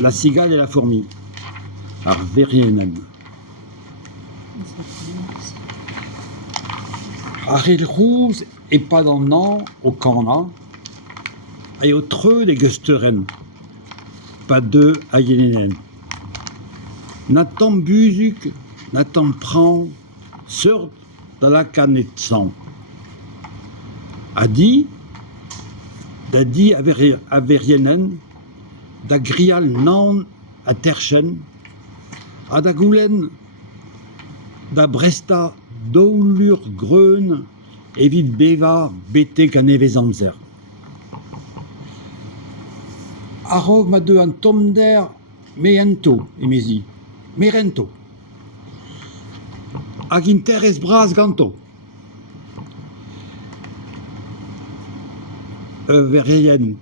la cigale et la fourmi. Ar verienen. Ar el rouge et pas dans le nom au Cana et au treux des Gusteren. Pas deux à Yenenen. Nathan Buzuk, Nathan prend, sort de la canette sang. Adi, d'Adi à Verienen, da grial nan à Terchen, à da goulen, da Bresta, doulur greun, evit beva, bete kanevezanzer. Arog ma de un tom d'air, meento, emezi, merento. Hag interes bras ganto. Verieden,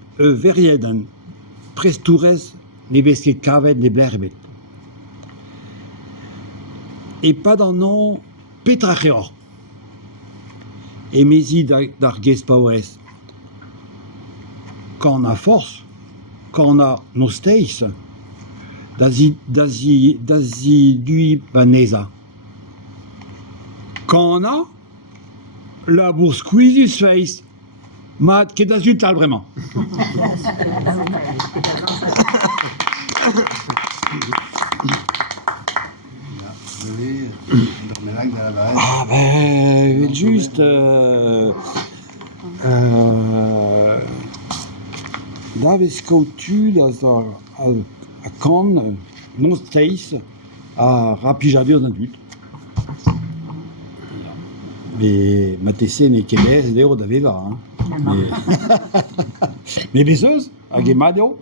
prestourez, ne vesket kavet ne blerbet. Et pas dans nom petracheor. Emezi d'ar gespaouez. Quand on a force, quand on a nos steis, d'Asie du Vanessa. Quand on a la bourse quizus face, mat ket d'azut tal vraiment. Ah ben juste d'aves kautu à Cannes, non steis à rapijadur d'un but. Mais matessé n'est qu'elle d'euro d'aveva, hein. Mais beseuse, à Gemadio.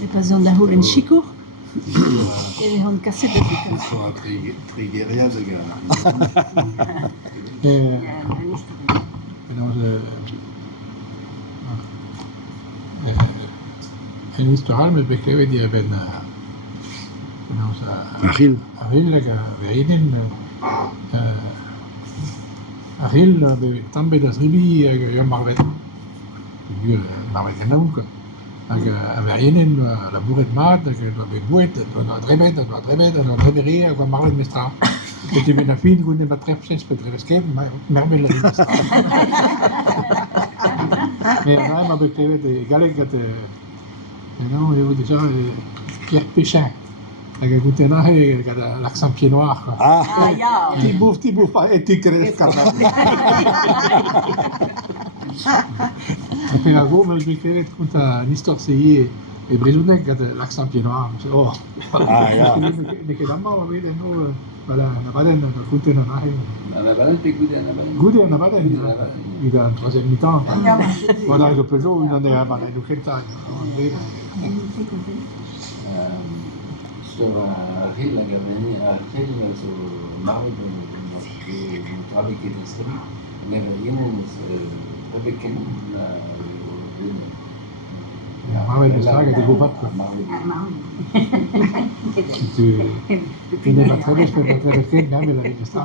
Les patients d'Ahul en Chico. Et les hons cassés de Chico. Ils sont très guerriers, ce gars. En historial me beklevet die ben Achille. Ariel veiden Ariel tambe das ribi yo marvet du marvet naum ko ag veiden la bourret mat ag do be bouet do no dreberie ag marvet mestra et tu ben afin gun ne batref ses petrevesket merbel mestra mais ma beklevet galek non, il y a déjà Pierre Péchin. Avec l'accent pied noir. Quoi. Ah, ja. Ti bouffe, et tu crèves quand même. Et puis la gomme, je m'écrivais contre une histoire c'est et Brisounet, l'accent pied noir. Oh, mais que d'abord, on avait nous, voilà, on a pas d'un côté d'un arrêt. On a pas d'un goût d'un abalin. Goût d'un abalin. Il a un troisième mi-temps. Voilà, le Peugeot, il en est à Balin, nous quel temps. Sur Ariel, la gavane, Ariel, sur Mario, notre travail qui est ici, on avait rien, avec Marvel Mestra, il y a des beaux pattes. Tu n'es pas très bien, je peux pas très bien, mais la Mestra.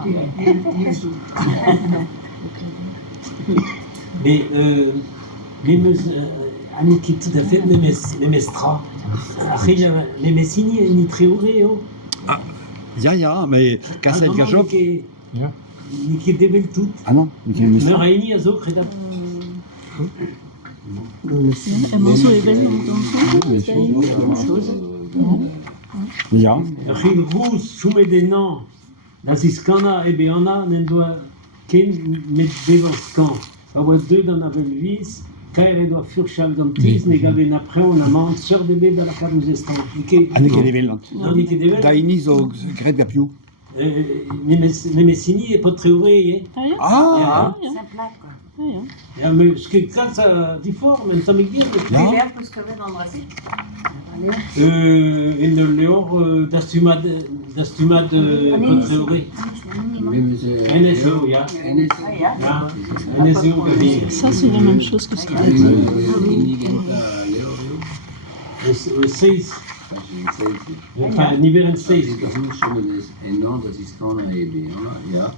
Mais Aniki tout à fait, les Mestra. Les Messini, ni Tréoré, oh. Ah, ya, mais Cassel Gajop. Ni qui dévèle tout. Ah non, Le Réuni, Azo, Créda. Un morceau est belle, c'est une chose. Ya. Ril Rouge, Soumet des Noms, Naziskana et Béana, Nendoa, Ken, Medbevaskan. Awa deux dans la Belvis. Kaire doit furchal dans tis, negaven après on amende sœur de bébé dans la carousestan. Anne Kedevel. Non, ni Kedevel. Daini zo Gret Gapiou. Les Messini et pas très ouvrier. Ah, C'est plat, quoi. Mais ce que quand ça difforme, ça me dit. non. L'air peut se crever dans le racine. In de Léor d'Astumad pas très ouvrier. NSO, ja. Ja, NSO Gabi. Ça, c'est la même chose que ce qu'il a dit. Le 16. Enfin, niveau 16. Et non, das ist keiner Idee, ja.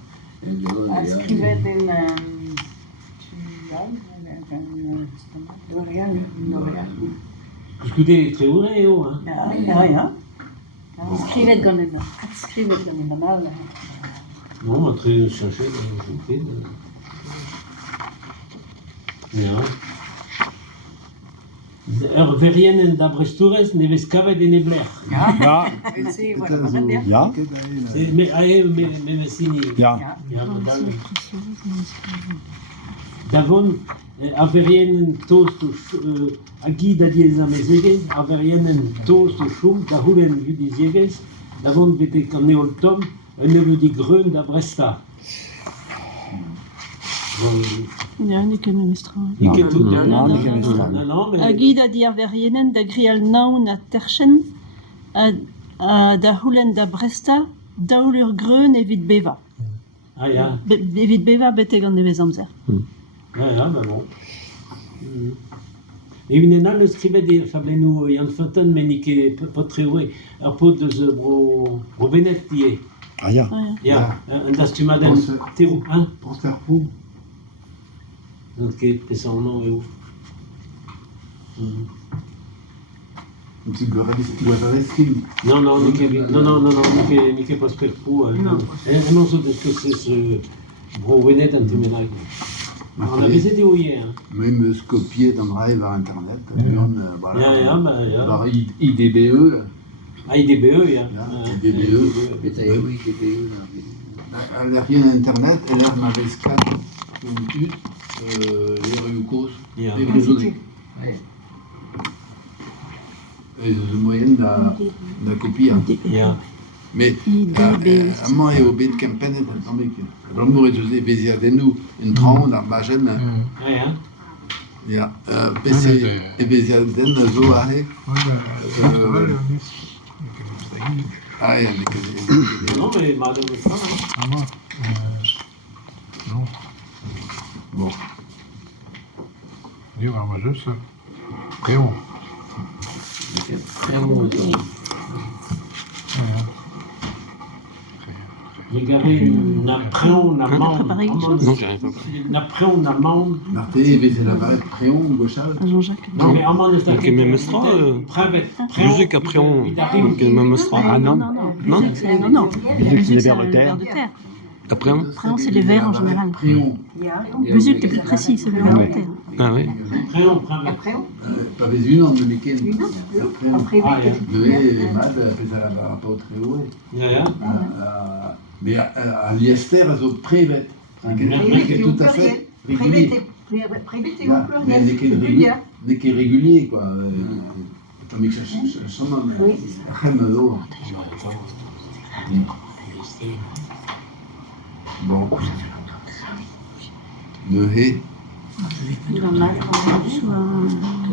Escrivete en Scude treureo, hein. Ja. Skrivet gant en amal. Non, ma tre chercher dans le Ja. Verrienen da Brestures ne vez kavet en ebler. Ja, ja, Me messini. ja. Ja, Davon averienen toast a gui da diez a mezege, averienen toast o chum, da hulen judizieges, davon vete kan neol tom, un neveu di greun da Bresta. Ja, nik ken mestra. Ikke tout. Non, nik ken mestra. Non, mais... A gid a di ar verrienen da grial naon a terchen, da houlen da Bresta, daoul ur greun evit beva. Ah, ja. Evit beva bete gant nevez amzer. Ja, bah bon. Et une année, le scribet des Fablenou, Yann Fontaine, mais niqué, pas très ouais, un peu de ce bro Benet, qui est. Ah, ja. Ja, un dastumaden, Théo, hein? Posterpoel. Donc, c'est son nom, et où? Petit Guaraleschi. Non, niqué pas per pou. Non, c'est ce bro Benet, un téménage. On a visité où hier. Même Skopje dan rij vers internet. Ja, bah, ja. Waar IDBE. Ah, IDBE, ja. IDBE. Elle n'a rien internet, elle a ma vescat, une les Ryukos, Ja. les Brésiliens. Et c'est moyenne de copie. Ja. Mais à moi et au bit campagne, attendez que l'amour est José Bézia de nous, une trente dans ma jeune. Ah, ja. Ja, PC et Bézia den Zoare. Ah, il y a des Non, mais madame, c'est ça, hein. Non. Bon. Io ma juste Préon. Regardez, Napoléon, Préparé quelque chose? Non, j'ai rien compris. Napoléon, Namande. Marté et Bézia la Varette, Préon, Gauchal. Jean-Jacques. Non, mais Amande est Donc, même Mestra, musique après on. Donc, même Mestra. Ah, non. Non. Non. Musique, c'est les vers de vers terre. de terre. Après on. Préon, c'est les vers en général. Préon. Musique, t'es plus précis, c'est le vers de terre. Ah oui. Préon. Pas Bézia, non, mais Ken. Ah, ja. Le et Mad, Bézia la Varette, pas au très haut. Ja, ja. Mais à l'Iester, elles ont prévet. Tout à fait régulier. Mais n'est qu'est régulier, quoi. Comme il cherche son nom. Bon. Le hé. Soit